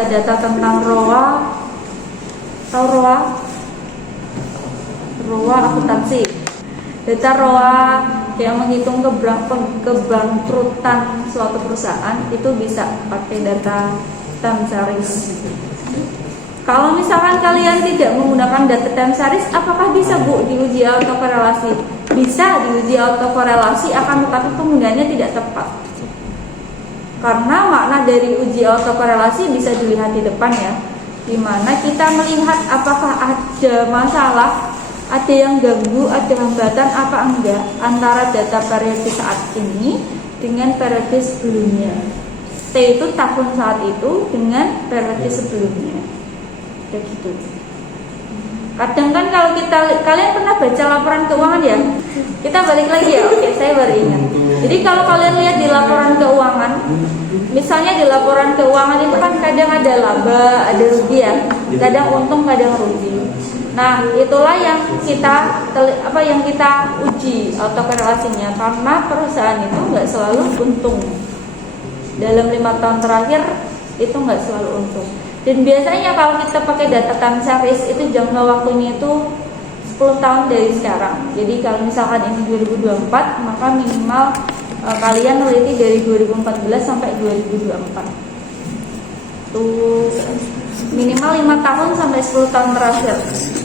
data-data tentang ROA. Tahu ROA? ROA akuntansi. Data ROA yang menghitung kebangkrutan suatu perusahaan itu bisa pakai data time series. Kalau misalkan kalian tidak menggunakan data time series, apakah bisa Bu diuji autokorelasi? Bisa diuji autokorelasi, akan tetapi penggunaannya tidak tepat. Karena makna dari uji autokorelasi bisa dilihat di depan ya, di mana kita melihat apakah ada masalah, ada yang ganggu, ada hambatan apa enggak antara data periode saat ini dengan periode sebelumnya. T itu tahun saat itu dengan periode sebelumnya. Kayak gitu. Kadang kan kalau kalian pernah baca laporan keuangan ya? Kita balik lagi ya. Oke, saya baru ingat. Jadi kalau kalian lihat di laporan keuangan, misalnya di laporan keuangan itu kan kadang ada laba, ada rugi ya. Kadang untung, kadang rugi. Nah, itulah yang kita uji autokorelasinya, karena perusahaan itu nggak selalu untung. Dalam 5 tahun terakhir itu nggak selalu untung. Dan biasanya kalau kita pakai data time series itu jangka waktunya itu 10 tahun dari sekarang. Jadi kalau misalkan ini 2024, maka minimal kalian meneliti dari 2014 sampai 2024. Tuh minimal 5 tahun sampai 10 tahun terakhir.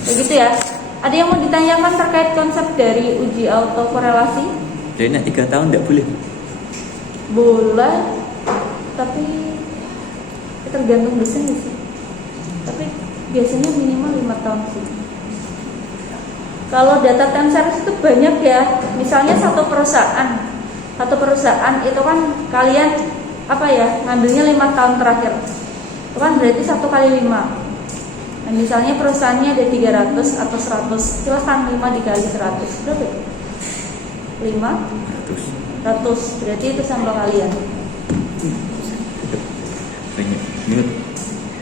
Begitu ya. Ada yang mau ditanyakan terkait konsep dari uji autokorelasi? Jadi 3 tahun tidak boleh? Boleh, tapi tergantung dosen sih. Tapi biasanya minimal 5 tahun sih. Kalau data time series itu banyak ya. Misalnya satu perusahaan itu kan kalian ngambilnya 5 tahun terakhir. Itu kan berarti 1 kali 5. Nah, misalnya perusahaannya ada 300 atau 100, silahkan 5 dikali 100 berapa itu? 500. Berarti itu sampel kalian.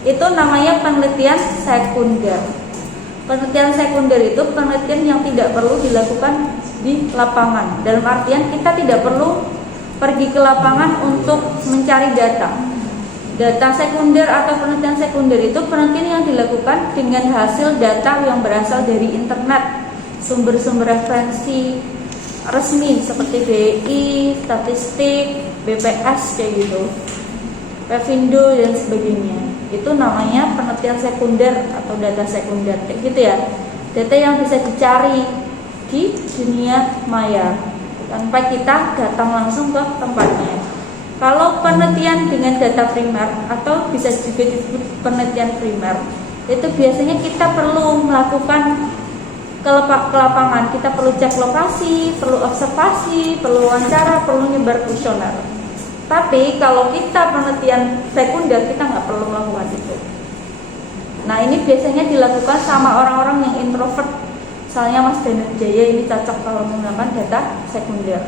Itu namanya penelitian sekunder. Penelitian sekunder itu penelitian yang tidak perlu dilakukan di lapangan. Dalam artian kita tidak perlu pergi ke lapangan untuk mencari data. Data sekunder atau penelitian sekunder itu penelitian yang dilakukan dengan hasil data yang berasal dari internet, sumber-sumber referensi resmi seperti BI, statistik, BPS kayak gitu, Pevindo dan sebagainya. Itu namanya penelitian sekunder atau data sekunder kayak gitu ya. Data yang bisa dicari di dunia maya tanpa kita datang langsung ke tempatnya. Kalau penelitian dengan data primer atau bisa juga disebut penelitian primer, itu biasanya kita perlu melakukan ke lapangan. Kita perlu cek lokasi, perlu observasi, perlu wawancara, perlu nyebar kuesioner. Tapi kalau kita penelitian sekunder, kita nggak perlu melakukan itu. Nah, ini biasanya dilakukan sama orang-orang yang introvert. Misalnya Mas Danarjaya ini cocok kalau menggunakan data sekunder.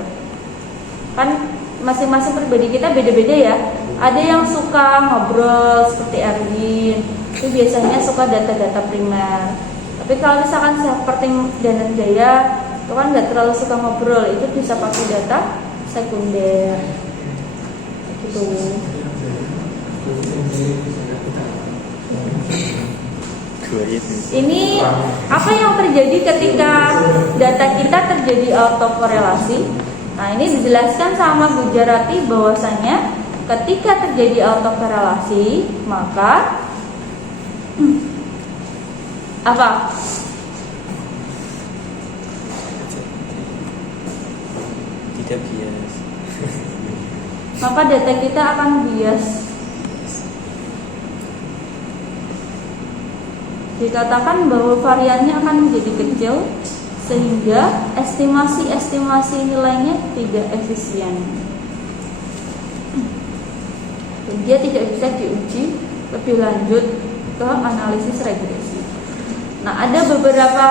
Kan masing-masing pribadi kita beda-beda ya. Ada yang suka ngobrol seperti Erwin, itu biasanya suka data-data primer. Tapi kalau misalkan seperti Danarjaya, itu kan nggak terlalu suka ngobrol, itu bisa pakai data sekunder. Gitu. Ini apa yang terjadi ketika data kita terjadi autokorelasi? Nah, ini dijelaskan sama Gujarati bahwasanya ketika terjadi autokorelasi, maka apa? Tidak bias. Maka data kita akan bias. Dikatakan bahwa variannya akan menjadi kecil sehingga estimasi nilainya tidak efisien. Dan dia tidak bisa diuji lebih lanjut ke analisis regresi. Nah, ada beberapa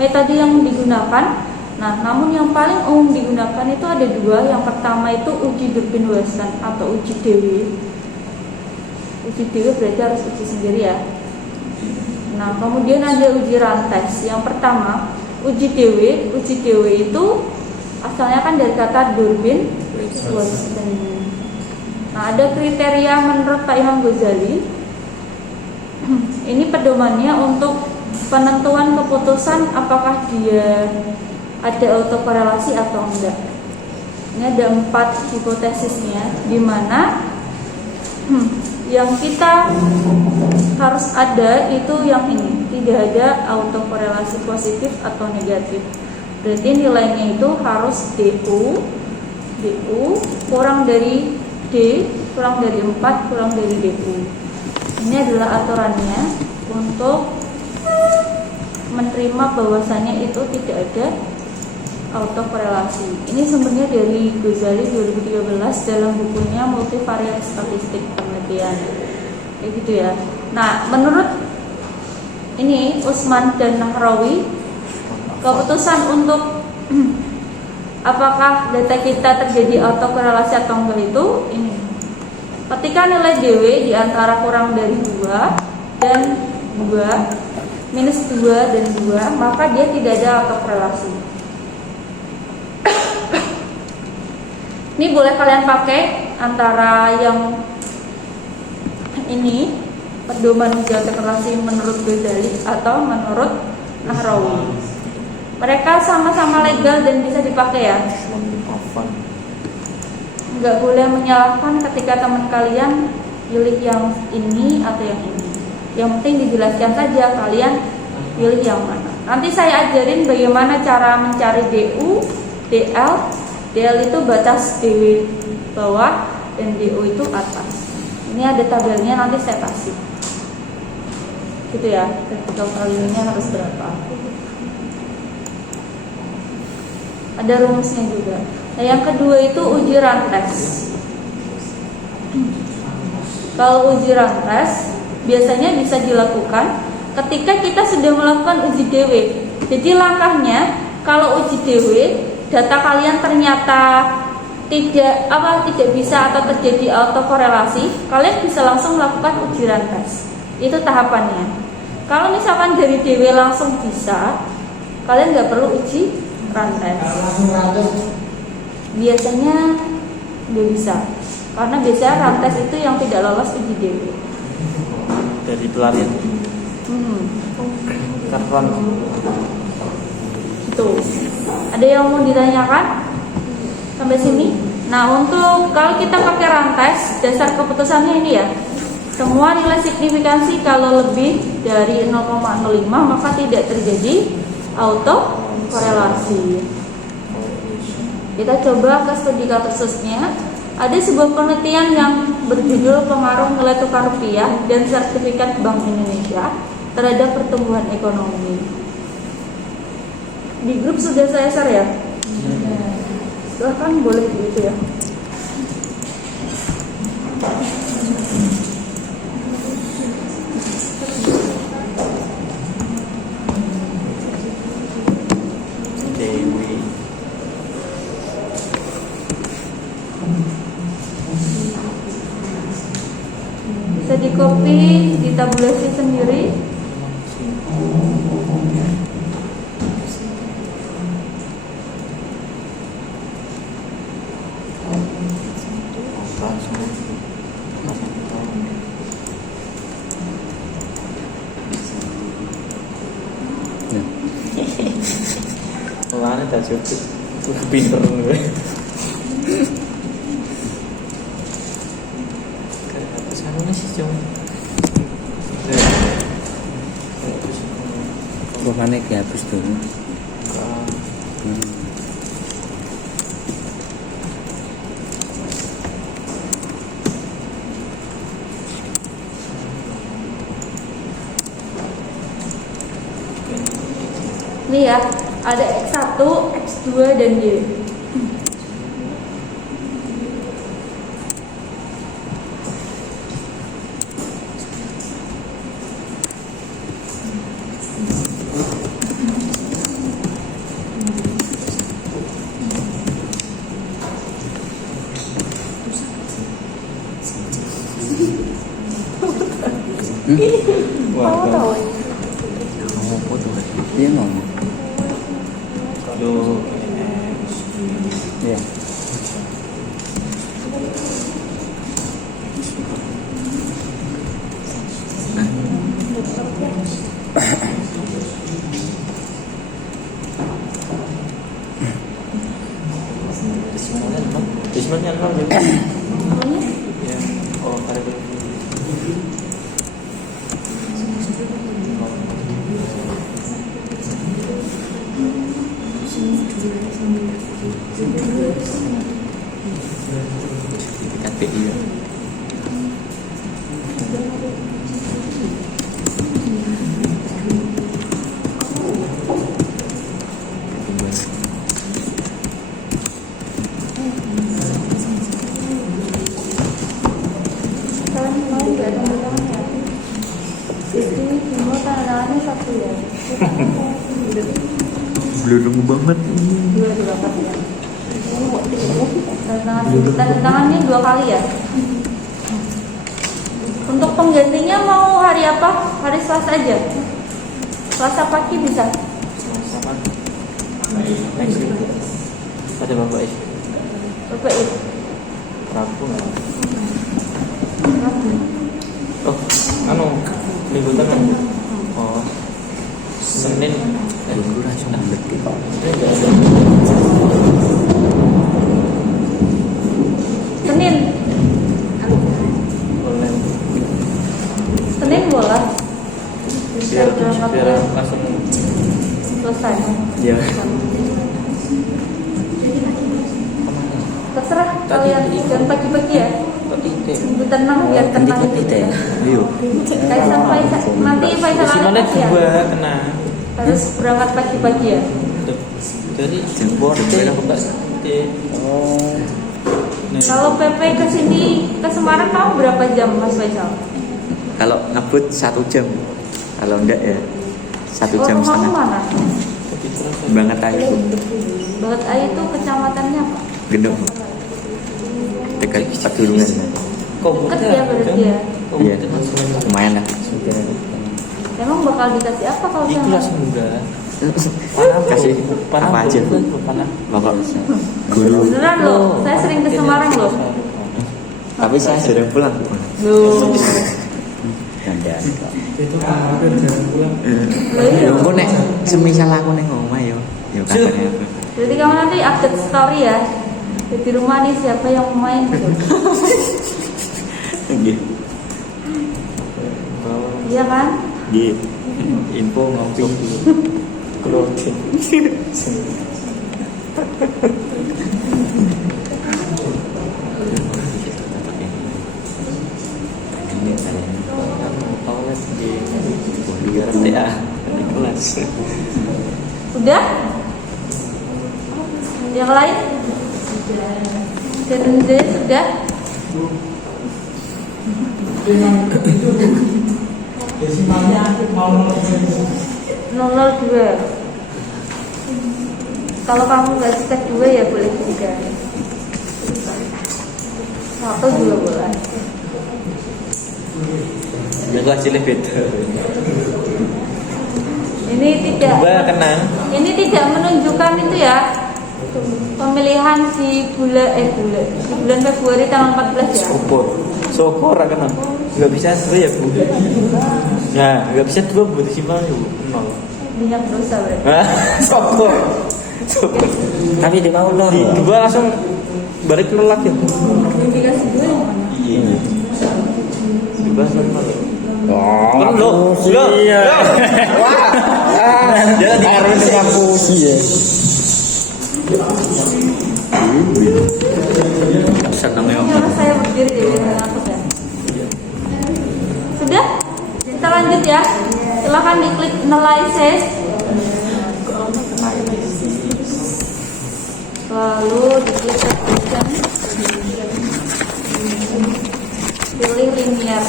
metode yang digunakan. Nah, namun yang paling umum digunakan itu ada 2. Yang pertama itu uji Durbin-Watson atau uji Dewey. Uji Dewey berarti harus uji sendiri ya. Nah, kemudian ada uji Rantes. Yang pertama, uji Dewey. Uji Dewey itu asalnya kan dari kata Durbin-Watson. Nah, ada kriteria menurut Pak Imam Ghazali. Ini pedomannya untuk penentuan keputusan apakah dia ada autokorelasi atau enggak. Ini ada 4 hipotesisnya, di mana yang kita harus ada itu yang ini, tidak ada autokorelasi positif atau negatif. Berarti nilainya itu harus DU kurang dari D, kurang dari 4, kurang dari DU. Ini adalah aturannya untuk menerima bahwasannya itu tidak ada autokorelasi. Ini sumbernya dari Ghazali 2013 dalam bukunya Multivariat Statistik Penelitian. Kayak gitu ya. Nah, menurut ini Usman dan Nahrawi, keputusan untuk apakah data kita terjadi autokorelasi atau enggak itu ini. Ketika nilai DW di antara kurang dari 2 dan 2, minus 2 dan 2, maka dia tidak ada autokorelasi. Ini boleh kalian pakai antara yang ini, pedoman uji autokorelasi menurut Ghazali atau menurut Nahrawi. Mereka sama-sama legal dan bisa dipakai ya. Nggak boleh menyalahkan ketika teman kalian pilih yang ini atau yang ini. Yang penting dijelaskan saja kalian pilih yang mana. Nanti saya ajarin bagaimana cara mencari DU, DL. DL itu batas DW bawah dan DU itu atas. Ini ada tabelnya, nanti saya kasih. Gitu ya, vertikal kalinya harus berapa. Ada rumusnya juga. Nah, yang kedua itu uji rantes. Kalau uji rantes biasanya bisa dilakukan ketika kita sudah melakukan uji DW. Jadi langkahnya, kalau uji DW data kalian ternyata tidak bisa atau terjadi autokorelasi, kalian bisa langsung melakukan uji rantes. Itu tahapannya. Kalau misalkan dari DW langsung bisa, kalian nggak perlu uji rantes. Biasanya nggak bisa, karena biasanya rantes itu yang tidak lolos uji DW. Dari pelarian. Kapan? Itu. Ada yang mau ditanyakan sampai sini? Nah, untuk kalau kita pakai rantes, dasar keputusannya ini ya. Semua nilai signifikansi kalau lebih dari 0,05 maka tidak terjadi autokorelasi. Kita coba ke studi kasusnya. Ada sebuah penelitian yang berjudul pengaruh nilai tukar rupiah dan sertifikat Bank Indonesia terhadap pertumbuhan ekonomi. Di grup sudah saya share ya. Silahkan boleh gitu ya. Bisa di copy, ditabulasi sendiri. Mulane tak cukup. Pinter ngono. Karena sih cuma. Bukannya kayak habis dulu. Ini ya, ada X1, X2 dan Y. Wah, tahu? kamu foto dia ngomong. Kalau ya. Desmonnya apa juga? Namanya? Ya, oh pada sertifikat BI ya. Kalian mau nggak tanda tangan ya? Jadi semua tanda tangannya satu ya. Belum banget. Dua dapat ya. Tanda tangannya 2 kali ya. Untuk penggantinya mau hari apa? Hari Selasa aja. Selasa pagi bisa. Sama. Next week. Ada Bapak Is. Bapak itu. Rabu nggak? Oh, anu minggu tengah. Oh, Senin. Minggu langsung ambil gitu. Senin. Boleh. Senin boleh. Biar langsung Selesai. ya. Terserah kalian jangan pagi-pagi ya. Lebih tenang biar tenang. Ayo. Kaisang Faisal nanti Faisal Semuanya Anak ya. dua kena. Harus berangkat pagi-pagi ya. Jadi border Mbak. Oh. Kalau PP ke sini ke Semarang kamu berapa jam Mas Faisal? Kalau ngebut 1 jam, kalau enggak ya 1 jam Rumahmu setengah. mana? Banget aja, Banget Ayu itu kecamatannya apa? gendong dekat Pedulungan. Deket ya berarti ya. Iya, lumayan lah. Emang bakal dikasih apa kalau Itu sama? langsung enggak. Kasih Panah apa aja, panah. pokok guru. Beneran loh, saya sering ke Semarang loh. Tapi saya sedang pulang. Loh. Gandan. Itu kemarin jalan pulang. Ya aku nek semisal aku nek ngomong yo kabarnya apa. Berarti kamu nanti update story ya. Di rumah nih siapa yang mau main gitu. Nggih. Iya kan? Nggih. Info ngopi. Clothing. Toilet di RTA di kelas. Udah? Yang lain? Dan sudah? Nomor 2. Kalau kamu nggak cek 2 ya boleh 3. 1 juga boleh. Ya hasilnya beda. Ini tidak. Dua kenang. Ini tidak menunjukkan itu ya. Pemilihan si bulan Februari tanggal 14 ya. Sokor kenang. Nggak bisa 2 ya Bu. Ya nggak bisa 2 Bu disimpang ya Bu. 0. Minyak dosa berarti. Sokor. Tapi di mau lor. Di 2 langsung balik nolak ya. Yang dikasih 2 yang mana? Iya. Dibahas nolak. Oh, Lo. Iya. jangan harus ngapusi ya. Senang ya. Ini harus saya berdiri jadi ngakut ya. Sudah? Kita lanjut ya. Silahkan diklik analysis. Lalu diklik subdivision. Pilih linear.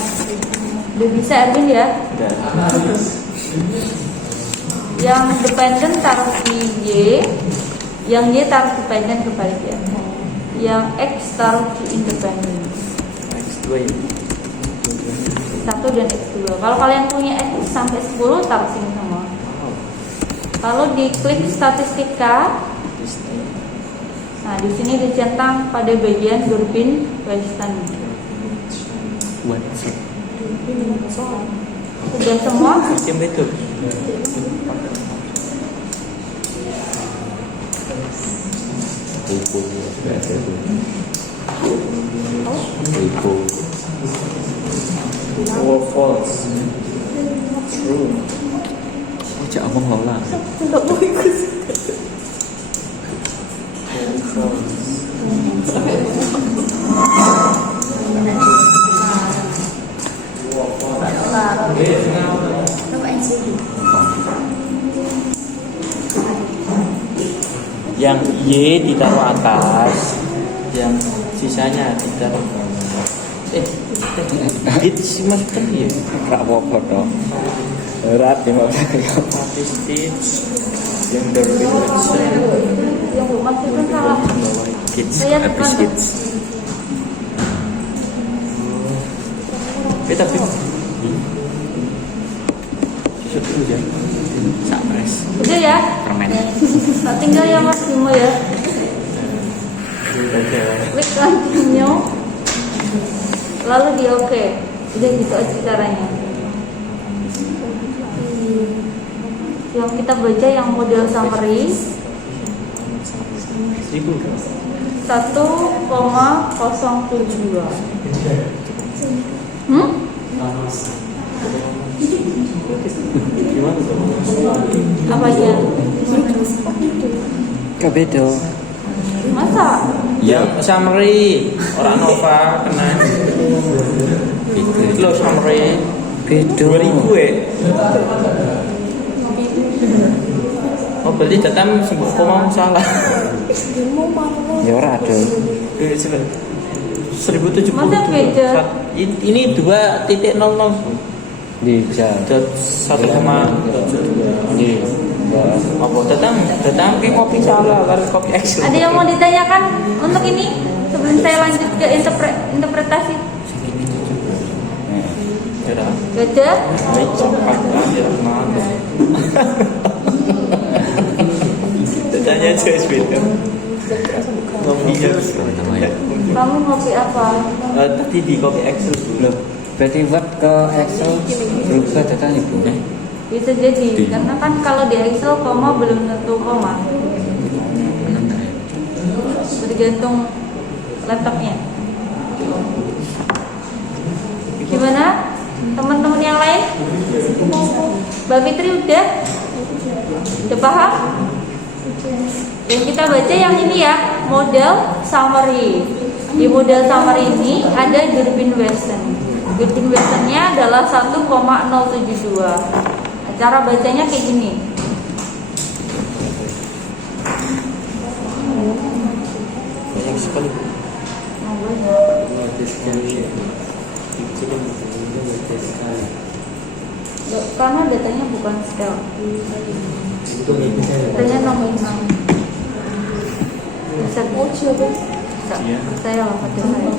Udah bisa Erwin ya? Yang dependent taruh di Y, yang Y taruh dependent kebalik ya. Yang X taruh di independent. X2 ya. 1 dan X2. Kalau kalian punya X sampai 10 taruh sini semua. Lalu diklik statistika. Nah, di sini dicentang pada bagian Durbin Weisstein. Sudah semua? Sistem itu. Ribu. Ribu. True or false? True. Oh, jangan ngomong lah. Tidak mau ikut. Yang Y ditaruh atas, yang sisanya ditaruh gitu sih maksudnya ya. Gak apa-apa dong. Berat ya nggak usah kayak Stitch yang Durbin Weston Yang Bu maksudnya salah. kids, Saya habis depan. kids. tapi susut dulu ya. Sapres. Udah ya. Permen. Nah, tinggal yang Mas Bimo ya. Oke. Klik continue. Lalu di oke. Udah gitu aja caranya. Yang kita baca yang model summary 1,072. Gimana tuh? Apa aja? Kebedo. Masa? Ya, summary orang Nova kena. Itu loh summary. Bedo. 2000 ya. Oh berarti datam sebut koma salah. Ya ora ada. 1070. Masa beda? Ini 2.00. Bisa. 1,72. Iya. Apa datang ke kopi salah kali kopi Excel. Ada yang mau ditanyakan untuk ini sebelum saya lanjut ke interpretasi? Ya. Gajah? Baik cepat aja mana. Tanya aja beda. Ngopinya Namanya. Kamu ngopi apa? tadi di kopi Excel dulu. Berarti buat ke Excel berubah data ibu. Bisa jadi, karena kan kalau di Excel koma belum tentu koma, tergantung laptopnya. Gimana teman-teman yang lain? Mbak Fitri udah paham? Yang kita baca yang ini ya, model summary. Di model summary ini ada Durbin Weston. Durbin Westonnya adalah 1,072. Cara bacanya kayak gini. Banyak sekali. Oh, banyak. Loh, karena datanya bukan scale. Datanya nominal. Bisa coba. Iya. Saya lah pada saya.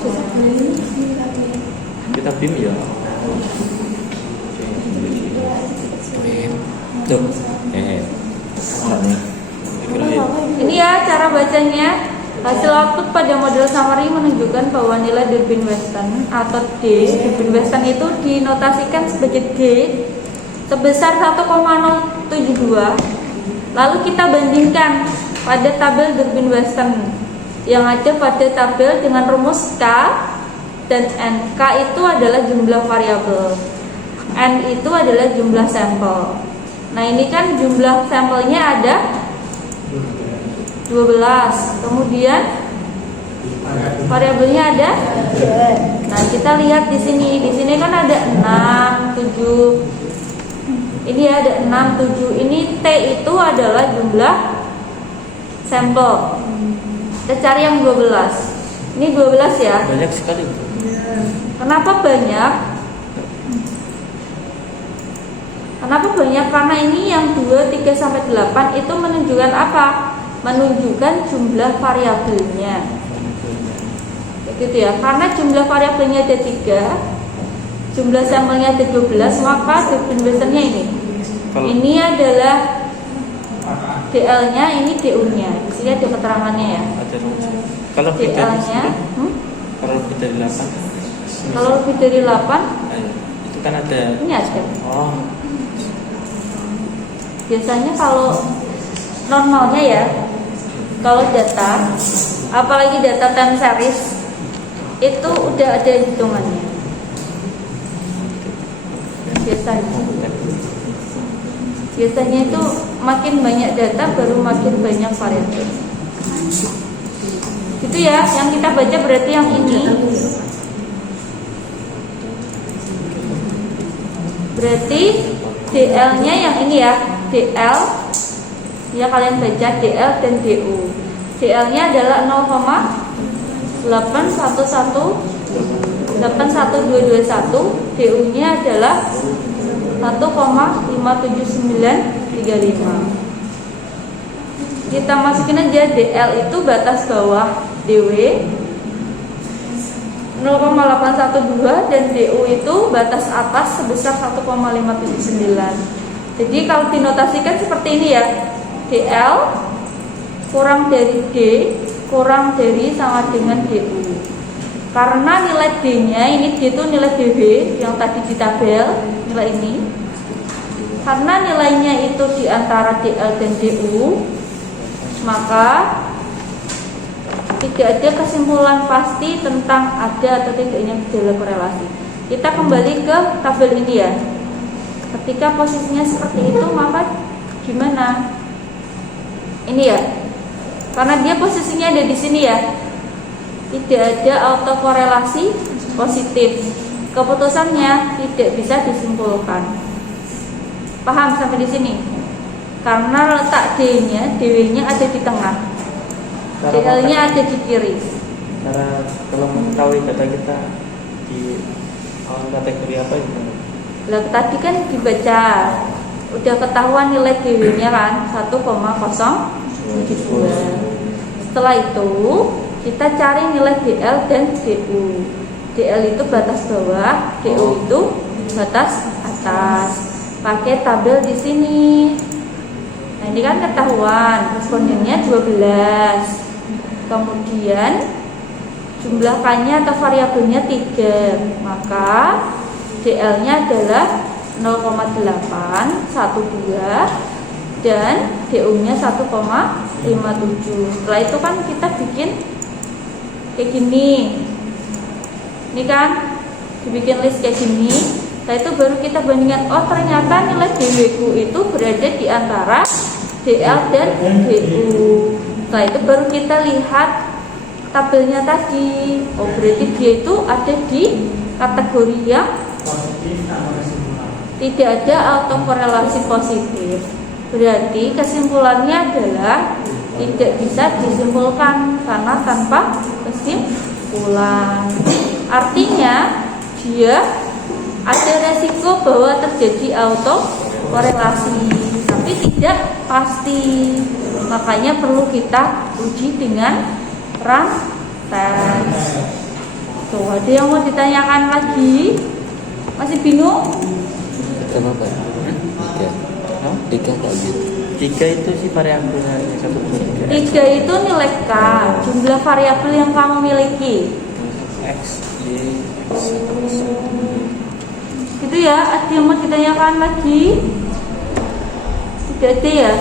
Kita BIM ya. Tuh. Ini ya cara bacanya. Hasil output pada model summary menunjukkan bahwa nilai Durbin Weston atau D. Durbin Weston itu dinotasikan sebagai D sebesar 1,072. Lalu kita bandingkan pada tabel Durbin Weston yang ada pada tabel dengan rumus K dan N. K itu adalah jumlah variabel, N itu adalah jumlah sampel. Nah ini kan jumlah sampelnya ada 12, kemudian variabelnya ada. Nah kita lihat di sini kan ada 6, 7. Ini ada 6, 7. Ini T itu adalah jumlah sampel. Kita cari yang 12. Ini 12 ya. Banyak sekali. Kenapa banyak? Kenapa banyak? Karena ini yang 2, 3 sampai 8 itu menunjukkan apa? Menunjukkan jumlah variabelnya. Begitu ya. Karena jumlah variabelnya ada 3, jumlah sampelnya ada 12, maka Durbin Westonnya ini. Ini adalah DL-nya, ini DU-nya. Di sini ada keterangannya ya. Ada rumus. Kalau lebih dari DL-nya, 10, kalau lebih dari 8. kalau lebih dari 8, Ayo, itu kan ada. Ini ada. Oh, Biasanya kalau normalnya ya, kalau data, apalagi data time series, itu udah ada hitungannya. Biasanya itu makin banyak data baru makin banyak variabel. Itu ya, yang kita baca berarti yang ini. Berarti DL-nya yang ini ya, DL. Ya kalian baca DL dan DU. DL-nya adalah 0,811221, DU-nya adalah 1,57935. Kita masukin aja DL itu batas bawah DW 0,812 dan DU itu batas atas sebesar 1,579. Jadi kalau dinotasikan seperti ini ya, DL kurang dari D kurang dari sama dengan DU. Karena nilai D-nya ini D itu nilai DB yang tadi di tabel, nilai ini. Karena nilainya itu di antara DL dan DU, maka tidak ada kesimpulan pasti tentang ada atau tidaknya gejala korelasi. Kita kembali ke tabel ini ya. Ketika posisinya seperti itu, maka gimana? Ini ya. Karena dia posisinya ada di sini ya. Tidak ada autokorelasi positif. Keputusannya tidak bisa disimpulkan. Paham sampai di sini? Karena letak D-nya, DW-nya ada di tengah. DL-nya ada di kiri. Cara kalau mengetahui data kita di kategori apa itu? Lah tadi kan dibaca, udah ketahuan nilai DW-nya kan 1,072. Setelah itu kita cari nilai DL dan DU. DL itu batas bawah, DU itu batas atas. Pakai tabel di sini. Nah, ini kan ketahuan respondennya 12. Kemudian jumlah K-nya atau variabelnya 3. Maka DL-nya adalah 0,812 dan DU-nya 1,57. Setelah itu kan kita bikin kayak gini. Ini kan dibikin list kayak gini. Setelah itu baru kita bandingkan, oh ternyata nilai DW-ku itu berada di antara DL dan DU. Setelah itu baru kita lihat tabelnya tadi. Oh berarti dia itu ada di kategori yang tidak ada autokorelasi positif. Berarti kesimpulannya adalah tidak bisa disimpulkan karena tanpa kesimpulan. Artinya dia ada resiko bahwa terjadi autokorelasi, tapi tidak pasti. Makanya perlu kita uji dengan rantai. Tuh, ada yang mau ditanyakan lagi? Masih bingung? Kenapa? Tiga kok gitu. 3 itu sih variabelnya 1, 2, 3. 3 itu nilai K, jumlah variabel yang kamu miliki. X, Y, X. Itu ya, ada yang mau ditanyakan lagi? Tidak ada ya?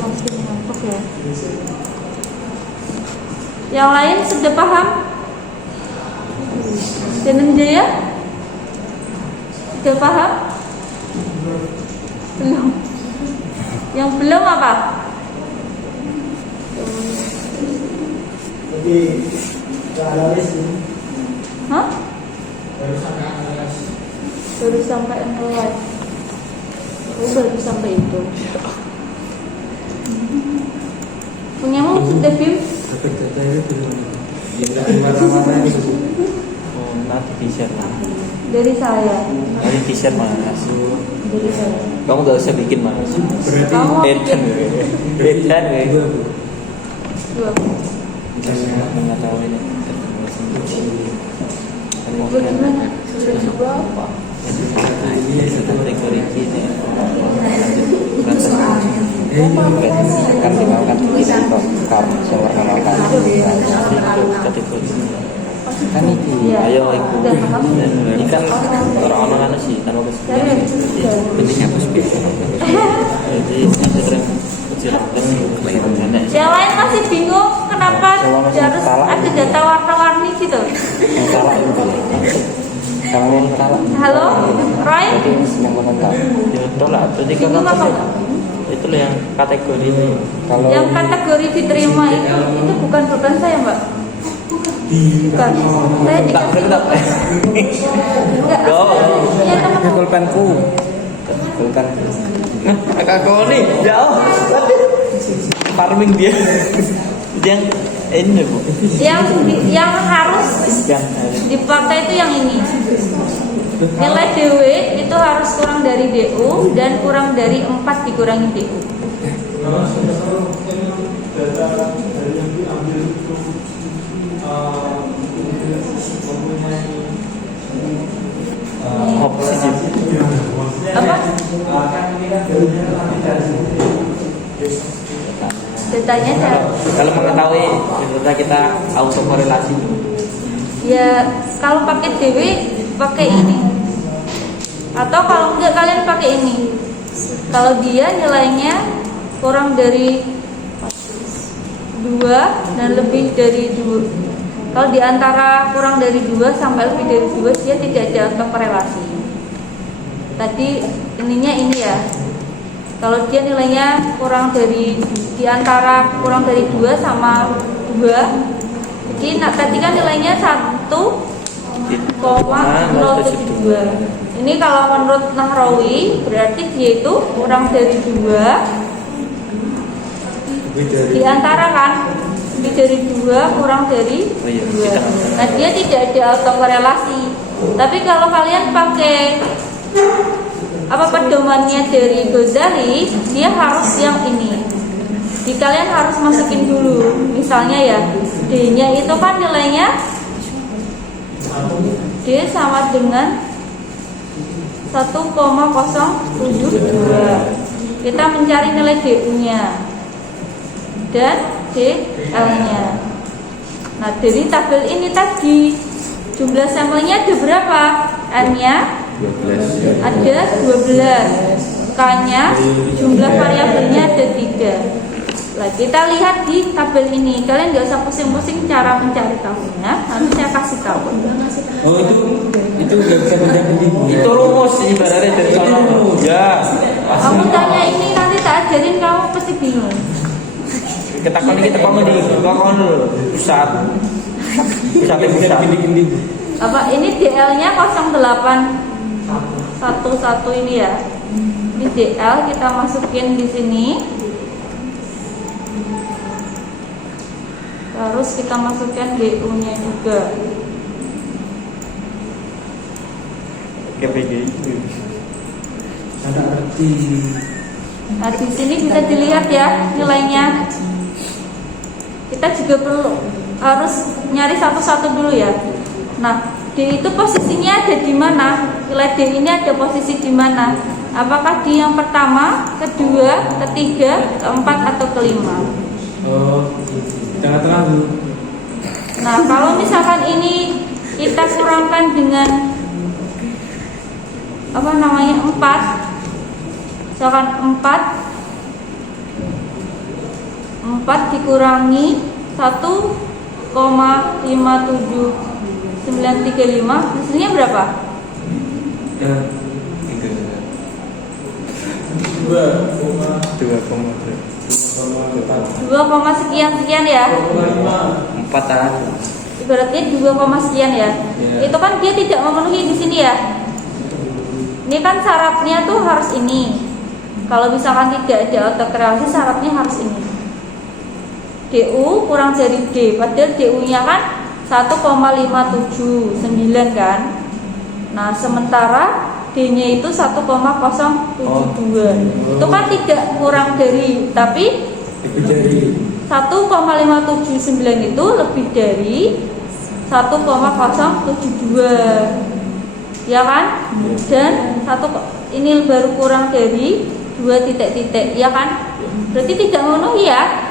Masih ngantuk ya. Yang lain sudah paham? Danang Jaya? Sudah paham? Belum. Yang belum apa? Jadi analis ini Hah? baru sampai analis. Baru sampai nilai. Oh, baru sampai itu. Punyamu sudah Bim? Tapi data itu belum di mana-mana itu. Oh, nanti di-share Mas. Dari saya. Nanti di-share Mas. Dari saya. Kamu gak usah bikin Mas. Berarti Kamu Edan. Edan ya. dua. Mengetahui ini. Bagaimana? Sudah dua apa? Kategori ini. Kan dimaukan bikin untuk kamu sumber kamu kan. Kategori. Kan iki. Iya. Ayo iku. Udah paham? Ini kan orang-orang sih tanpa Dari kesempatan. Penting hapus biasa. Jadi ada tren kecil nenek. yang lain masih bingung kenapa harus ada data warna-warni gitu. Yang salah itu. Kalau yang salah. Halo, Roy? Berarti yang komentar. Ya tolak. Jadi Bingung karena apa apa? enggak? Itu loh yang kategori ini. Kalau Yang kategori diterima itu bukan saya, Mbak. Bukan. Saya Tak dikasih berenang. enggak. Yo. Iya, teman. pulpenku. Pulpen. Kakak kau nih jauh. Farming dia. Yang ini bu. Yang harus Yang dipakai itu yang ini. Nilai DW itu harus kurang dari DU dan kurang dari 4 dikurangi DU. opsi. Apa? Datanya saya Kalau mengetahui data kita auto korelasi. ya kalau pakai DW pakai ini. Atau kalau enggak kalian pakai ini. Kalau dia nilainya kurang dari 2 dan lebih dari 2. Kalau di antara kurang dari 2 sampai lebih dari 2 dia tidak ada autokorelasi. Tadi ininya ini ya. Kalau dia nilainya kurang dari di antara kurang dari 2 sama 2. Jadi tadi kan nilainya 1,072. Ini kalau menurut Nahrawi berarti dia itu kurang dari 2 di antara kan lebih dari 2 kurang dari 2. Nah dia tidak ada autokorelasi. Tapi kalau kalian pakai apa pedomannya dari Ghazali, dia harus yang ini. Jadi kalian harus masukin dulu. Misalnya ya D-nya itu kan nilainya D sama dengan 1,072. Kita mencari nilai DU-nya dan DL-nya. Nah dari tabel ini tadi jumlah sampelnya ada berapa? N-nya 12. ada 12, K-nya jumlah variabelnya ada 3. Nah, kita lihat di tabel ini. Kalian nggak usah pusing-pusing cara mencari tahunya. Nanti saya kasih tahu. Oh itu nggak bisa beda-beda. Itu rumus ibaratnya dari sana. Ya. Kamu tanya ini nanti tak ajarin kamu pasti bingung. Kita kali kita kamu di bangun pusat. Pusat Apa ini DL-nya 0811 ini ya. Ini DL kita masukin di sini. Terus kita masukkan DU-nya juga. KPG. Ada arti. Nah di sini bisa dilihat ya nilainya. Kita juga perlu harus nyari satu-satu dulu ya. Nah D itu posisinya ada di mana? Nilai D ini ada posisi di mana? Apakah di yang pertama, kedua, ketiga, keempat atau kelima? Oh, tengah-tengah dulu. Nah kalau misalkan ini kita kurangkan dengan apa namanya 4, misalkan 4 dikurangi 1,57935 hasilnya berapa? 2, sekian ya. 4 aja. Ibaratnya 2, sekian ya. Itu kan dia tidak memenuhi di sini ya. Ini kan syaratnya tuh harus ini. Kalau misalkan tidak ada autokorelasi syaratnya harus ini. DU kurang dari D, padahal DU-nya kan 1,579 kan. Nah, sementara D-nya itu 1,072. Itu kan tidak kurang dari, tapi Lebih dari 1,579 itu lebih dari 1,072. Ya kan? Dan ini baru kurang dari 2 titik-titik, ya kan? Berarti tidak memenuhi ya.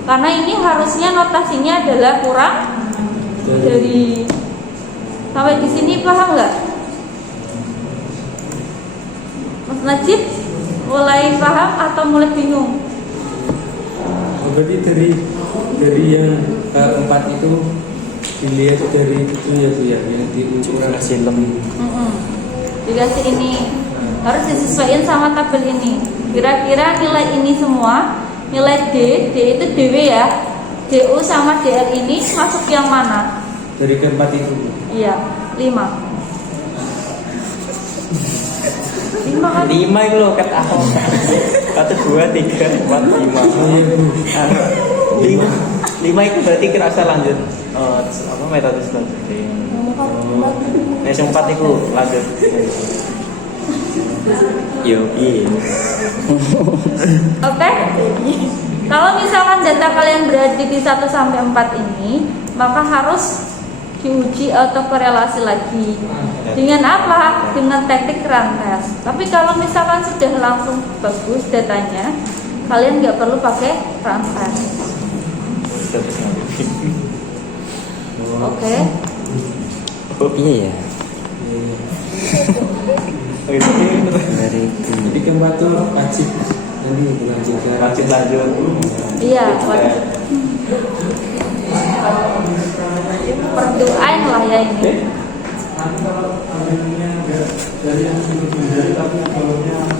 Karena ini harusnya notasinya adalah kurang Dari sampai di sini paham nggak? Mas Najib mulai paham atau mulai bingung? Oh, berarti dari yang keempat itu dilihat dari itu ya Bu ya, yang diukur film. Dikasih ini harus disesuaikan sama tabel ini. Kira-kira nilai ini semua, nilai D itu DW ya, DU sama DL ini masuk yang mana? dari keempat itu Bu. Iya, 5. 5 kan? 5 itu loh kata aku. Kata 2, 3, 4, 5. Oh, iya, Bu. 5 itu berarti kerasa lanjut apa metode selanjutnya. Nah, yang 4 itu lanjut. Yo, iya. Oke. Kalau misalkan data kalian berada di 1 sampai 4 ini, maka harus diuji autokorelasi lagi. Dengan apa? Dengan teknik run test. Tapi kalau misalkan sudah langsung bagus datanya, kalian nggak perlu pakai run test. Oke. Oh iya ya. Dari Jadi keempat itu wajib nanti dilanjutkan. Wajib lanjut. Iya, wajib. Perdoain lah ya ini.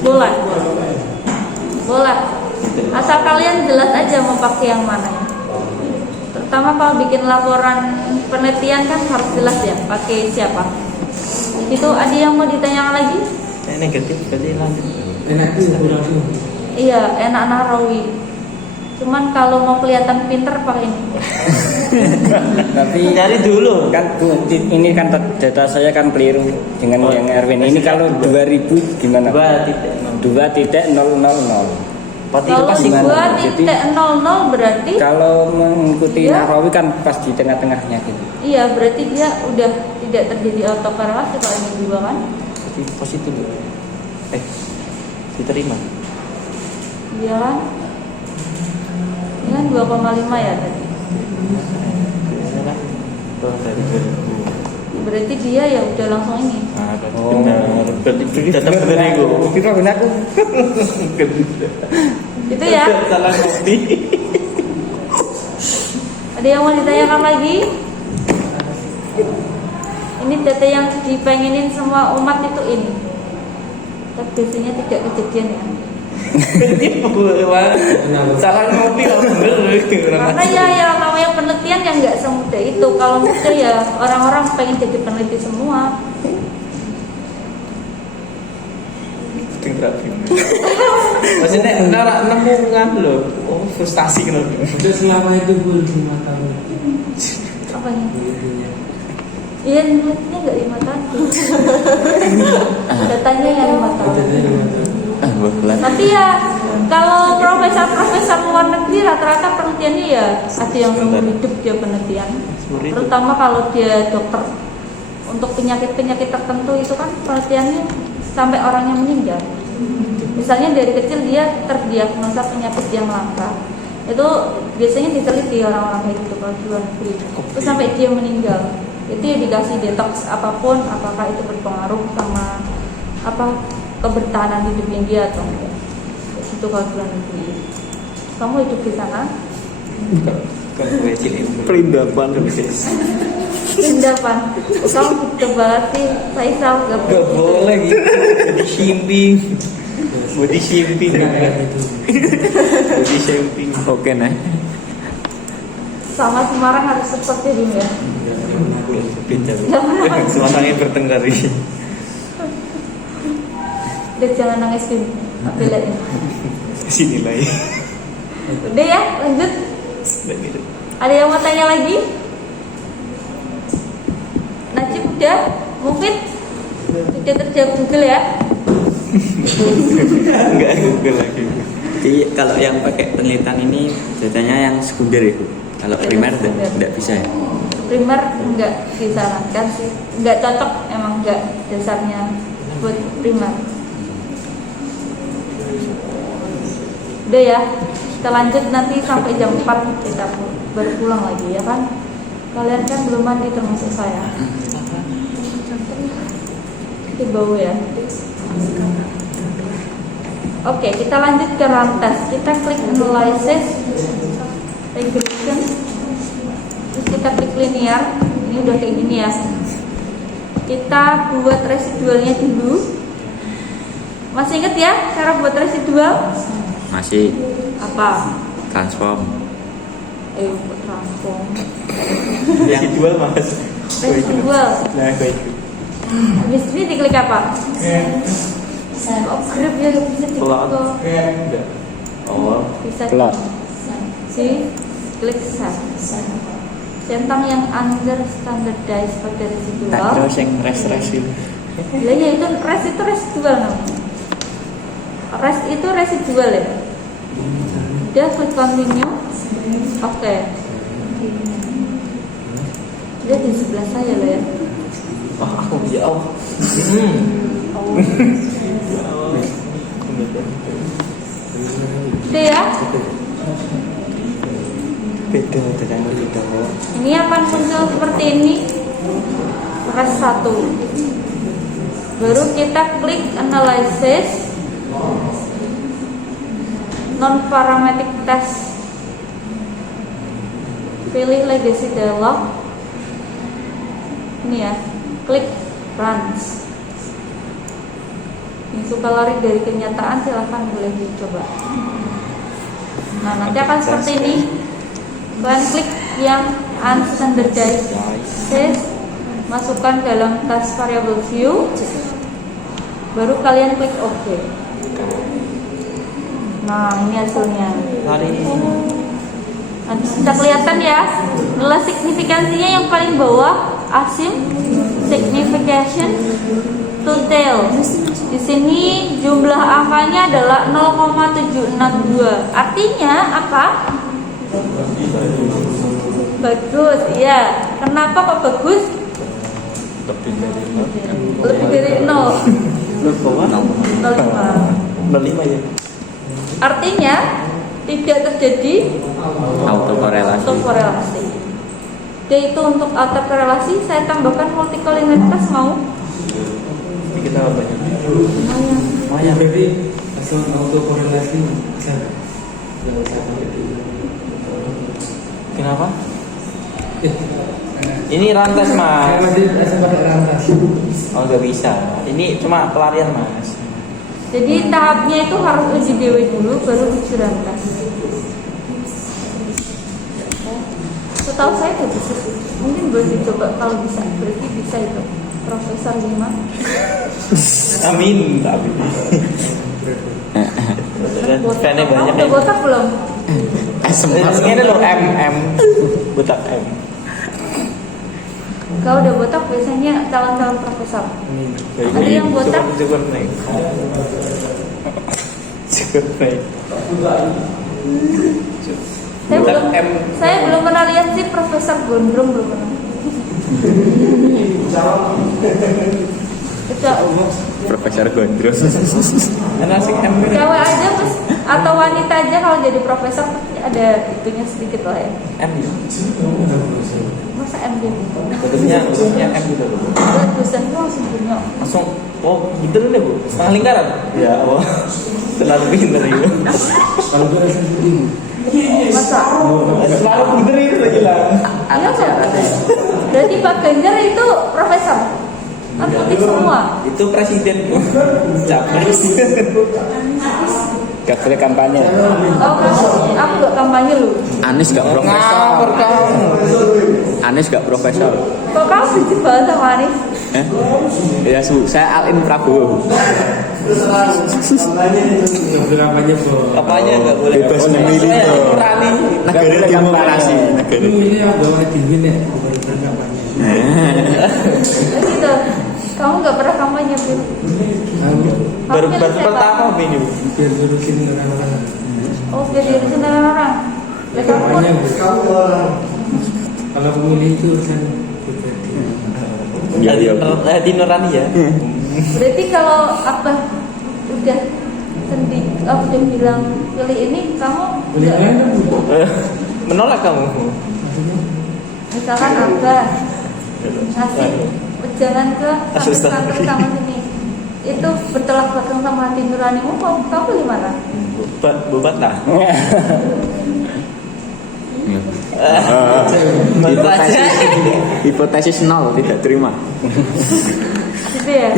Boleh. Boleh. Asal kalian jelas aja mau pakai yang mana ya. Terutama kalau bikin laporan penelitian kan harus jelas ya pakai siapa. Itu ada yang mau ditanyakan lagi? Negatif berarti lanjut. Enak tuh langsung. Iya, enak narawi. Cuman kalau mau kelihatan pinter pakai ini. tapi Cari dulu. kan Bu, ini kan data saya kan keliru dengan Oh, yang Erwin. Ini kalau 2000 gimana? 2.0. 2.000. Berarti Kalau pasti gimana? 2.00 berarti Kalau mengikuti Iya. Narawi kan pas di tengah-tengahnya gitu. iya berarti dia udah tidak terjadi autokorelasi kalau ini juga kan? Berarti positif. Diterima. Iya kan? Ini kan 2,5 ya tadi. Oh, dari 2000. Berarti dia ya udah langsung ini. Nah, benar. Berarti tetap benar itu. Kira benar aku. Itu ya. Salah kopi. Ada yang mau ditanyakan lagi? Ini data yang dipengenin semua umat itu ini. Tapi biasanya tidak kejadian ya. Salah kopi lah bener. Karena ya yang namanya penelitian yang nggak semudah itu. Kalau mudah ya orang-orang pengen jadi peneliti semua. Maksudnya nemu kan loh. Oh, frustasi kan. Udah selama itu Bu 5 tahun. Apanya? Intinya. Iya, penelitiannya nggak 5 tahun. Datanya yang 5 tahun. Jadinya 5 tahun. Bulan. Tapi ya kalau profesor luar negeri rata-rata penelitiannya ya ada yang seumur hidup dia penelitian. Terutama kalau dia dokter untuk penyakit-penyakit tertentu itu kan penelitiannya sampai orangnya meninggal. Misalnya dari kecil dia terdiagnosa penyakit yang langka, itu biasanya diteliti orang-orang kayak gitu kalau di luar negeri. Terus sampai dia meninggal, itu ya dikasih detox apapun, apakah itu berpengaruh sama apa kebertahanan hidupnya dia atau enggak. Itu kalau di luar negeri. Kamu hidup di sana? Perindapan. Pindahan. Kamu hidup banget sih. Saya tahu gak Gak boleh gitu. Body shaming. Body shaming. Body shaming. Oke nah. Sama Semarang harus seperti ini ya. Beda. Suasananya bertengkar ini. Udah jangan nangis dulu. Belain. Sini lah ya. Udah ya, lanjut. Ada yang mau tanya lagi? Najib udah? Mungkin sudah terjawab Google ya? Enggak Google lagi. Jadi kalau yang pakai penelitian ini datanya yang sekunder itu. Kalau primer tidak bisa ya. Primer enggak disarankan sih. Enggak cocok, emang enggak dasarnya buat primer. Udah ya, kita lanjut nanti sampai jam 4 kita baru pulang lagi ya kan? Kalian kan belum mandi termasuk saya. Itu bau ya. Oke, kita lanjut ke rantas. Kita klik analysis, regression, terus kita klik linear. Ini udah kayak gini ya. Kita buat residualnya dulu. Masih inget ya cara buat residual? Masih Apa? transform. Transform. Yang jual mas. Residual. Nah, gue itu. Habis ini diklik apa? Oh, grip ya bisa diklik Plot. kok. Enggak. Oh. Bisa Plot. si klik set. Centang yang under standardized pada Tak residual. terus yang rest itu. Ya, ya itu residual namanya. Rest itu residual ya. Udah klik continue. Oke. Dia di sebelah saya loh ya. Oh, aku ya Allah. Udah ya. Beda dengan beda. Ini akan muncul seperti ini. Rest 1. Baru kita klik analysis, non parametric test. Pilih legacy dialog. Ini ya, klik runs. Yang suka lari dari kenyataan silahkan boleh dicoba. Nah, nanti akan seperti ini. Kalian klik yang unstandardized, masukkan dalam task variable view, baru kalian klik OK. Nah, ini hasilnya. Hari Nanti bisa kelihatan ya, nilai signifikansinya yang paling bawah, asim signification to tail. Di sini jumlah angkanya adalah 0,762. Artinya apa? Bagus, iya. Kenapa kok bagus? Lebih dari 0. 0,5 ya. Artinya tidak terjadi Autokorelasi. autokorelasi. Jadi itu untuk autokorelasi saya tambahkan multikolinialitas mau? Kita banyak. Lumayan. Berarti asal autokorelasi bisa nggak? Nggak usah pakai itu. Kenapa? Eh, Ini rantas saya mas. masih asal pakai rantas. Oh nggak bisa. Ini cuma pelarian mas. Jadi tahapnya itu harus uji DW dulu baru uji rantas. Setahu saya udah bisa sih. Mungkin boleh dicoba kalau bisa. Berarti bisa itu. Profesor 5. Amin. Amin. Karena banyak Udah botak belum? Ini loh M butak M. Kau udah botak biasanya calon-calon profesor. Ada yang botak? Cukup naik. Cukup naik. Saya belum pernah lihat sih Profesor Gondrong belum pernah. Profesor Gondros. Asik M. Cewek aja mas atau wanita aja kalau jadi profesor pasti ada itunya sedikit lah ya. M. Masa M dia gitu? Bentuknya M gitu loh. Dosen tuh langsung punya. Langsung gitu loh deh bu. Setengah lingkaran. Ya Allah. Terlalu pinter itu. Kalau gue rasa begini. Masa? Selalu pinter itu lagi lah. Iya kok. Berarti Pak Ganjar itu profesor. Kan putih semua. Itu presiden bu. Capres. Gak boleh kampanye. Oh kamu, aku gak kampanye lu. Anies gak profesor. Anies gak profesor. Kok kamu benci banget sama Anies? Ya saya Alin Prabowo. Nggak boleh kampanye bos. Apanya nggak boleh. Bebas memilih, Saya Bro. nurani. Negara demokrasi. Lu ini yang bawa dingin ya, bukan kampanye. Gitu. Kamu gak pernah kampanye Bu? Baru Kamu milih siapa? pertama apa ini bu? Biar ngurusin orang-orang. Oh biar diurusin dengan orang. Ya, kamu Kampanye bos. Kalau pemilih itu urusan pribadi. Di nurani ya. berarti kalau apa udah udah bilang pilih ini kamu Pilih nggak- lain kan bu. Menolak kamu. Maksudnya Misalkan Abah ngasih jangan ke santri sama sini, itu bertolak belakang sama hati nuranimu, kamu gimana? Bubat lah. Hipotesis nol, tidak terima. Gitu ya.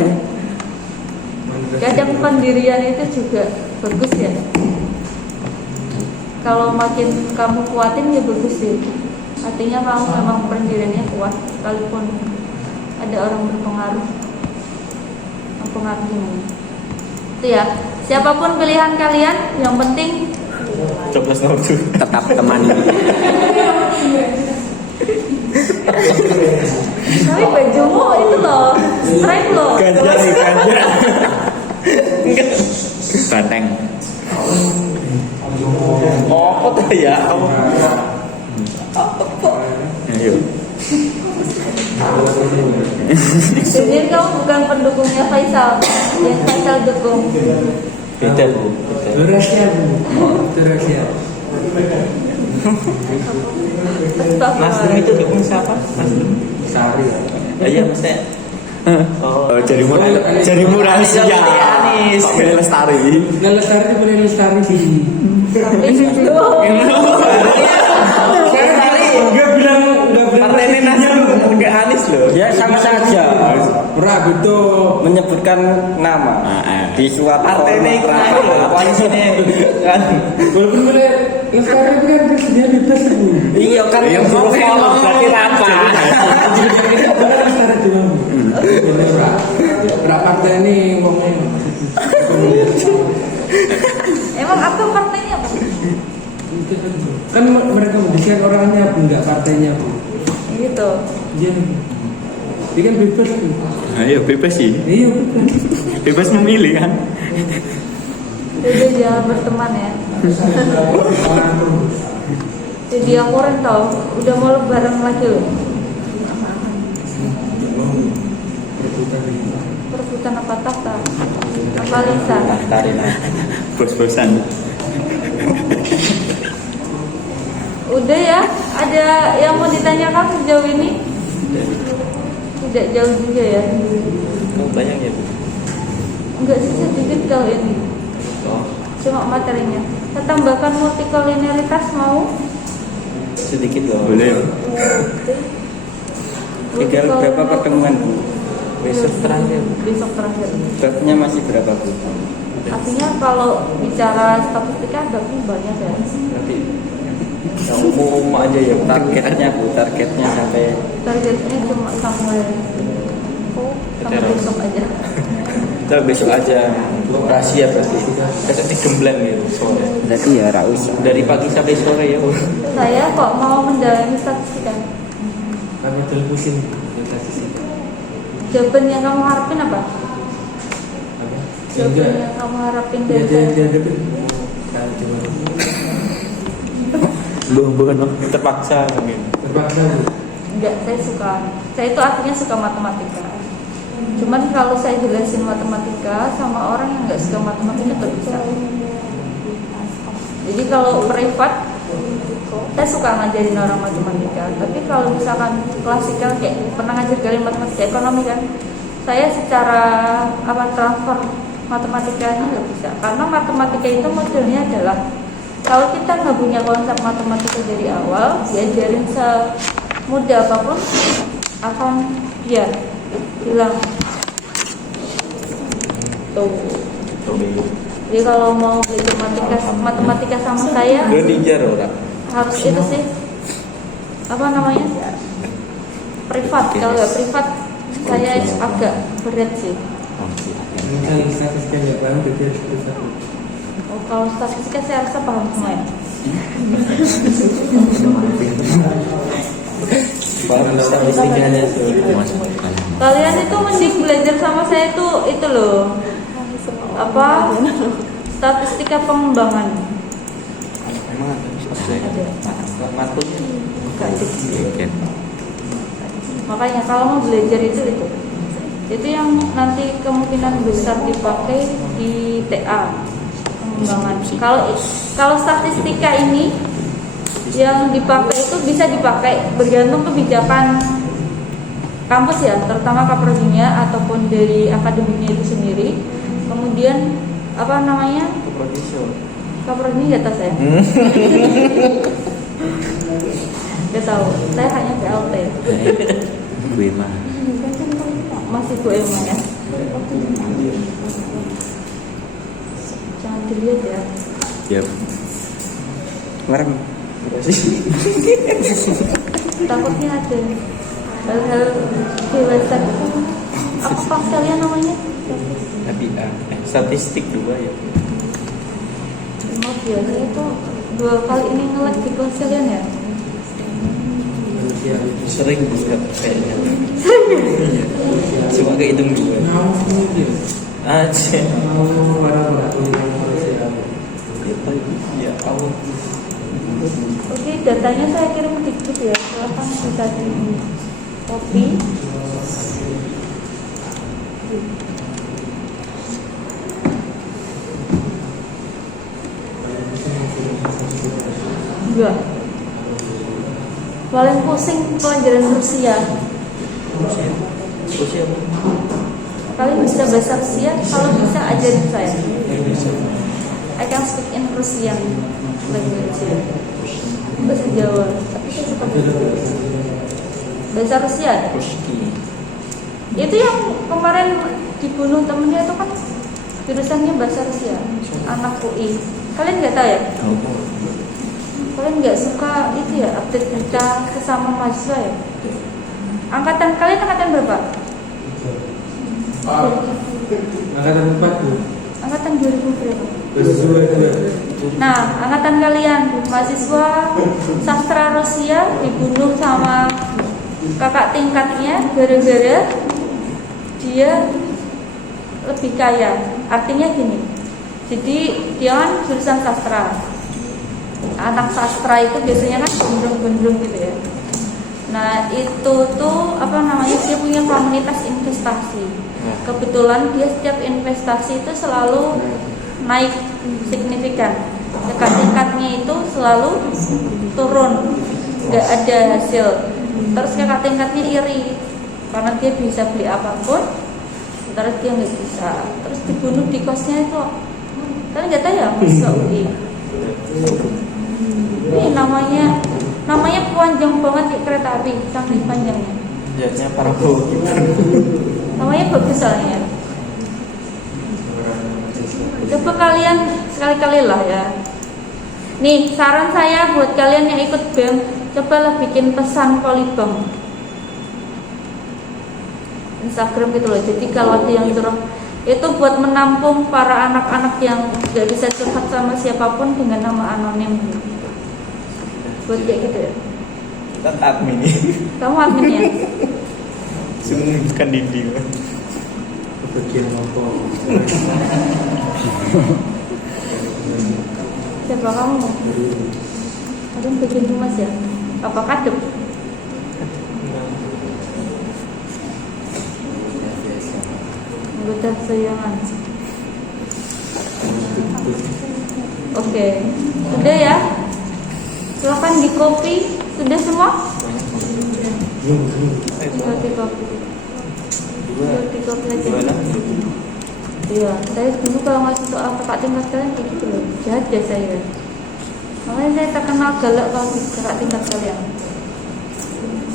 Kadang pendirian itu juga bagus ya. Kalau makin kamu kuatin ya bagus sih. Artinya kamu memang pendiriannya kuat, sekalipun ada orang berpengaruh mempengaruhimu. Itu ya. Siapapun pilihan kalian, yang penting Coblos nomor 2. Tetap temani. tapi bajumu itu loh, strike loh. Banteng. Oh, apa ya? Ayo. Jadi kamu bukan pendukungnya Faisal, yang Faisal dukung. Beda Bu. Beda. Itu rahasia Bu. Itu rahasia. Nasdem itu dukung siapa? Nasdem. Sari. Iya maksudnya. Oh, jadimu rahasia. Anies. Pilih Lestari. Nah, Lestari itu boleh Lestari sih. Tapi itu Enggak bilang Partai ini Nasdem enggak Anies loh. Ya sama saja Raguto menyebutkan nama di suatu Partai ini format ikut loh. Koalisinya kan. walaupun boleh Lestari itu kan dia bebas Bu. Iya kan Yang mau ngomong berarti apa? Benar Lestari juga Bu. Benar partai ini ngomongnya. emang apa partainya apa? Kan mereka mendesain orangnya Bu, enggak partainya Bu. Gitu. Dia kan bebas Bu. Ayo bebas sih. Iya bebas. Bebas memilih kan. Jadi jangan berteman ya. Jadi aku tau, udah mau lebaran lagi loh. Perebutan apa tata? Apa lisan? Bos-bosan. Udah ya, ada yang mau ditanyakan sejauh ini? Tidak jauh juga ya. Kamu banyak ya Bu. Enggak sih, sedikit kalau ini. Oh, Cuma materinya. Kita tambahkan multikulineritas mau? sedikit loh. Boleh. tinggal berapa pertemuan Bu? Besok terakhir. Besok terakhir. Babnya masih berapa Bu? Artinya kalau bicara statistika berarti banyak ya. Nanti yang umum aja ya. Targetnya Bu, targetnya sampai Targetnya cuma sampai besok aja. Kita besok aja. Rahasia berarti. Besok digembleng gitu sore. berarti ya raus. Dari pagi sampai sore ya. Saya kok mau mendalami statistika. Kami telah pusing statistik. Jawaban yang kamu harapin apa? Jawaban Enggak. yang kamu harapin Dia dari dia saya? dia depan. Kalau cuma Bukan Terpaksa mungkin. terpaksa Bu. Enggak, saya suka. Saya itu artinya suka matematika. Cuman kalau saya jelasin matematika sama orang yang nggak suka matematika nggak bisa. Jadi kalau privat, saya suka ngajarin orang matematika. Tapi kalau misalkan klasikal kayak pernah ngajar kalian matematika ekonomi kan, saya secara transfer matematikanya nggak bisa. Karena matematika itu modelnya adalah kalau kita nggak punya konsep matematika dari awal, diajarin semudah apapun akan hilang. Tuh. Jadi kalau mau belajar matematika sama saya Lo ninja orang. harus itu sih apa namanya privat. Kalau nggak privat saya agak berat sih. Misalnya statistik nggak paham berarti harus berusaha. Oh, kalau statistika saya rasa paham semua ya. Paham statistikanya tuh. Kalian itu mending belajar sama saya itu loh apa statistika pengembangan. Emang ada matematiknya. Enggak ada. Oke. Makanya kalau mau belajar itu yang nanti kemungkinan besar dipakai di TA pengembangan. Kalau statistika ini yang dipakai itu bisa dipakai bergantung kebijakan kampus ya, terutama kaprodinya ataupun dari akademiknya itu sendiri. Kemudian apa namanya? Kaprodi nggak tahu saya. Nggak tahu. Saya hanya PLT. gue mah Masih Bu Emma ya. Jangan dilihat ya. ya Merem. Takutnya ada hal-hal dewasa itu. Apa kalian namanya? tapi statistik 2 ya. Maaf ya, saya itu 2 kali ini nge-lag di kelas kalian ya. Sering juga kayaknya. Cuma kehitung 2 aja. Ya Allah. Oke, datanya saya kirim dikit ya. Silakan bisa di copy. Enggak. Paling pusing pelajaran Rusia. Rusia apa? Kalian bisa bahasa Rusia? Kalau bisa ajarin saya. I can speak in Russian language. Bahasa Jawa. Tapi saya suka bahasa Rusia. Ruski. Itu yang kemarin dibunuh temennya itu kan jurusannya bahasa Rusia. Anak UI. Kalian nggak tahu ya? Kalian nggak suka itu ya, update berita sesama mahasiswa ya? Angkatan kalian angkatan berapa? Angkatan 4 Bu. Angkatan 2000 berapa? Bersua itu ya. Nah, angkatan kalian mahasiswa sastra Rusia dibunuh sama kakak tingkatnya gara-gara dia lebih kaya. Artinya gini, jadi dia kan jurusan sastra. Anak sastra itu biasanya kan gondrong-gondrong gitu ya. Nah itu tuh apa namanya, dia punya komunitas investasi. Kebetulan dia setiap investasi itu selalu naik signifikan. Tingkatnya itu selalu turun, nggak ada hasil. Terus kakak tingkatnya iri karena dia bisa beli apapun, terus dia nggak bisa. Terus dibunuh di kosnya itu. Kalian nggak tahu ya mahasiswa UI? Ini namanya panjang banget kayak kereta api, saking panjangnya. Jadinya parabol. Namanya bagus soalnya. Coba kalian sekali-kali lah ya. Nih saran saya buat kalian yang ikut BEM, cobalah bikin pesan Polybang Instagram gitu loh. Jadi kalau ada yang curhat itu buat menampung para anak-anak yang gak bisa curhat sama siapapun dengan nama anonim. Buat kayak gitu ya. Kita admin nih. Kamu adminnya? Bukan Didi. Bagian apa? Siapa kamu? Kalian bikin humas ya? Apa kadep? Anggota kesayangan. Oke, sudah ya. Silakan di copy. Sudah semua? Tinggal di copy. Tinggal di copy aja. Iya, saya dulu kalau ngasih soal kakak tingkat kalian kayak gitu loh. Jahat ya saya. Makanya saya terkenal galak kalau di kakak tingkat kalian.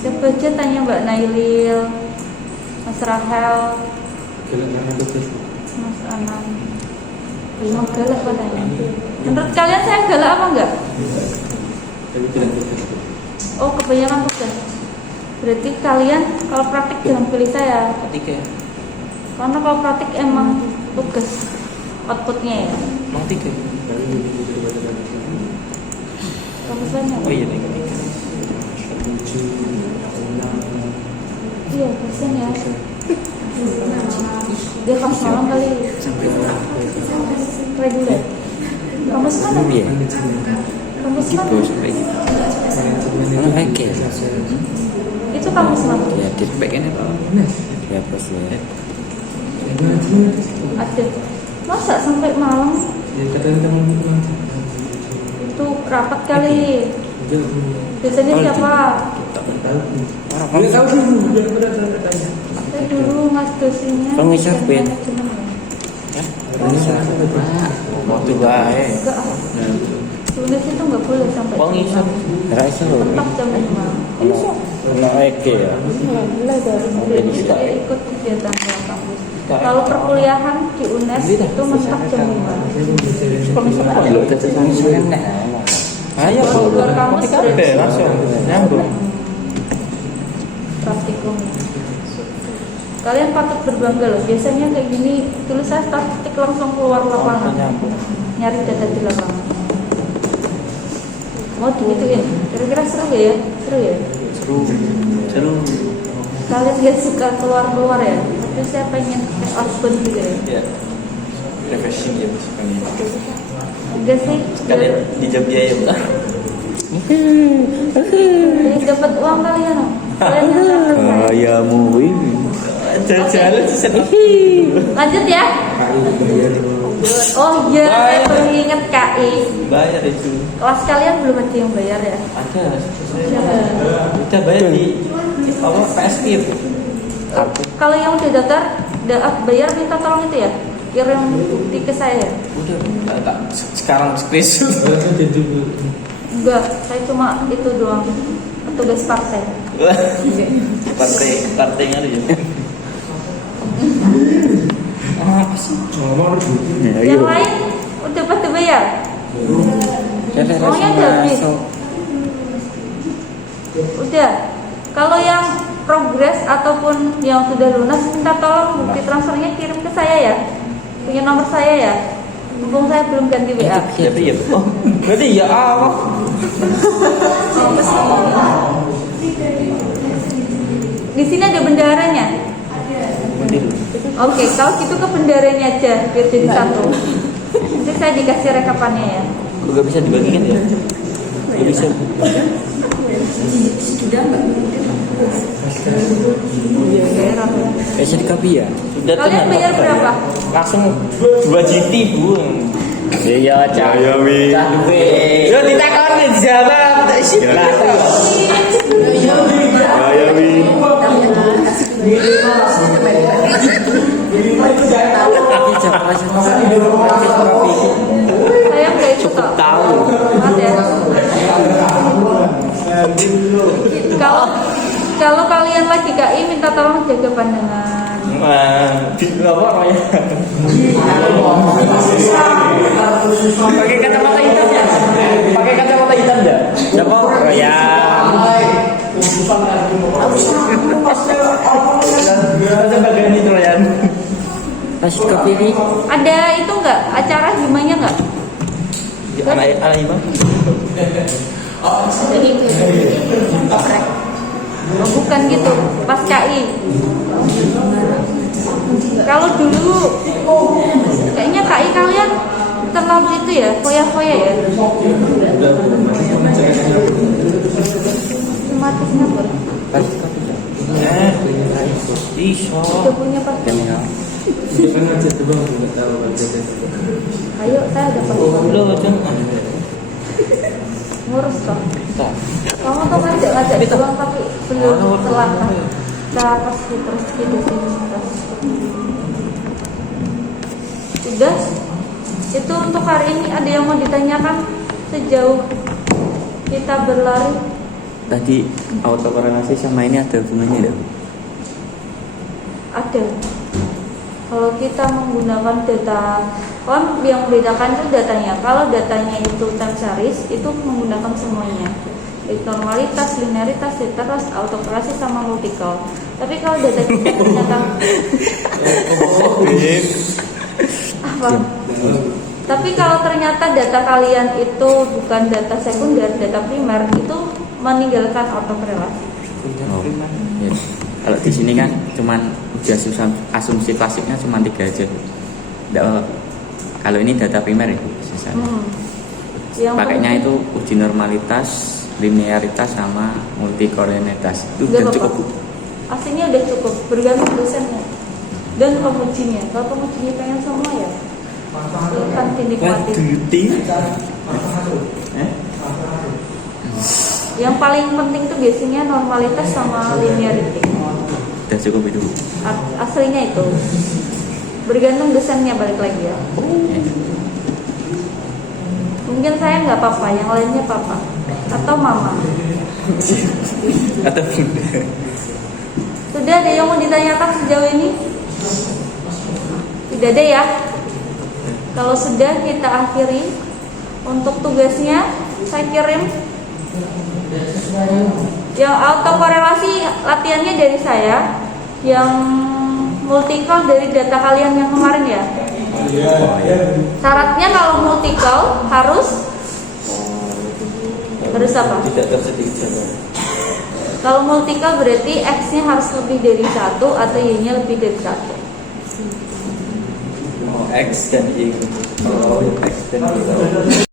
Siapa aja tanya Mbak Nailil, Mas Rahel, Mas Anam. Emang galak katanya. Menurut kalian saya galak apa enggak? Tapi tidak tugas. Oh, kebanyakan tugas. Berarti kalian kalau praktik jangan pilih saya. Tiga. Karena kalau praktik emang tugas outputnya ya. Emang 3. Kamu banyak. Oh iya nih. Iya, kasian ya. Dia kamu malam kali. Reguler. Kamu mana? Iya. Kamu Gitu mana? sampai gitu. Oke. Itu kamu mana? Ya, di Bagiannya apa? ya bos ya. Ada. Masa sampai malam? Ya kadang teman-teman. Itu rapat kali. Biasanya siapa? Nggak tahu sih, udah pernah tanya. Saya dulu mas dosennya. Pengisah, Ben. manajemen ya. Bisa. Waktu baik. Enggak. Tulis itu nggak boleh sampai. Pengisah. Raisa loh. Tetap jam 5. Ono Eke ya. Jadi saya ikut kegiatan kelas kampus. Kalau perkuliahan di UNES itu mentok jam 5. Lo tetep pengisah kan nek. Ayo Kalau luar kampus berarti langsung nyambung. praktikum. Kalian patut berbangga loh. Biasanya kayak gini tulis saya statistik langsung keluar lapangan. Nyari data di lapangan. Mau digituin? Kira-kira seru gak ya? Seru ya? Seru. Kalian gak suka keluar-keluar ya? Tapi saya pengen take outbound juga ya. Ya. Refreshing ya sekalian. Enggak sih? Kalian dijawab biaya Mbak. Jadi dapat uang kalian loh. Kalian yang saya. Ayamu ini. Jalan sedih. Lanjut ya. Oh iya, saya baru inget KI. Bayar itu. Kelas kalian belum ada yang bayar ya? Ada. Kita bayar di apa PSP itu. Kalau yang udah daftar, bayar minta tolong itu ya? Kirim bukti ke saya ya? Udah tak sekarang screenshot. Enggak, saya cuma itu doang. Petugas partai. Partainya ada ya. Yang lain udah pada bayar? Uangnya udah habis. Udah. Kalau yang progres ataupun yang sudah lunas, minta tolong bukti transfernya kirim ke saya ya. Punya nomor saya ya. Mumpung saya belum ganti WA. Tapi ya. Oh, berarti ya awak. Di sini ada bendaharanya. Oke, kalau gitu ke bendaharanya aja biar jadi satu. Nanti saya dikasih rekapannya ya. Kok gak bisa dibagikan ya? Gak bisa. Fashion kopi ya. Sudah Kalian bayar berapa? Langsung 2 GT Bu. Iya, cah. Wi. Yo ditakoni jawab tak isi. Ayawi. Tapi coba fashion kopi. Saya nggak ikut kok. Tahu. Maaf ya. Kalau kalian lagi KI minta tolong jaga pandangan. Apa namanya? Pakai kacamata hitam ya? Pakai kacamata hitam enggak? Siapa? Oh ya. Coba ganti Troyan. Fashion kopi ini Ada itu nggak acara himanya nggak? Anak imam. Jadi oprek. Oh, bukan gitu, pas KI. Kalau dulu kayaknya KI kalian terlalu itu ya, foya-foya ya. Tematisnya apa? fashion kopi. Iso. Udah punya pas. Kenal. Kita ngajak doang, nggak tahu aja. Ayo, saya ada pas. Lo jangan. Ngurus kok. Kamu tuh ngajak doang tapi belum terlambat. Terus gitu sini. Sudah. Itu untuk hari ini ada yang mau ditanyakan sejauh kita berlari? Tadi autokorelasi sama ini ada hubungannya enggak? Ada. Kalau kita menggunakan data, kan yang membedakan itu datanya. Kalau datanya itu time series, itu menggunakan semuanya. Baik normalitas, linearitas, heteros, autokorelasi sama multiple. Tapi kalau data kita ternyata apa? Tapi kalau ternyata data kalian itu bukan data sekunder, data primer, itu meninggalkan autokorelasi. Oh, ya. Kalau di sini kan cuman uji asumsi klasiknya cuma 3 aja. Enggak apa-apa. Kalau ini data primer itu sisa. Yang Pakainya penting- itu uji normalitas, linearitas sama multikoordinalitas. Itu Nggak udah apa-apa. cukup, Bu. Aslinya udah cukup, bergantung dosennya dan pengujinya. Kalau pengujinya pengen semua ya silakan dinikmati. What do you think? Yang paling penting itu biasanya normalitas sama linearity. Udah cukup itu. Aslinya itu bergantung desainnya, balik lagi ya. Ya. Mungkin saya nggak papa, yang lainnya papa atau mama. Atau bunda. Sudah ada yang mau ditanyakan sejauh ini? Tidak ada ya? Kalau sudah, kita akhiri. Untuk tugasnya saya kirim. Yang autokorelasi latihannya dari saya. Yang multiple dari data kalian yang kemarin ya. Syaratnya kalau multiple harus apa? Tidak tersedikit. Kalau multiple berarti X-nya harus lebih dari 1 atau Y-nya lebih dari 1. X dan Y. Kalau X dan Y.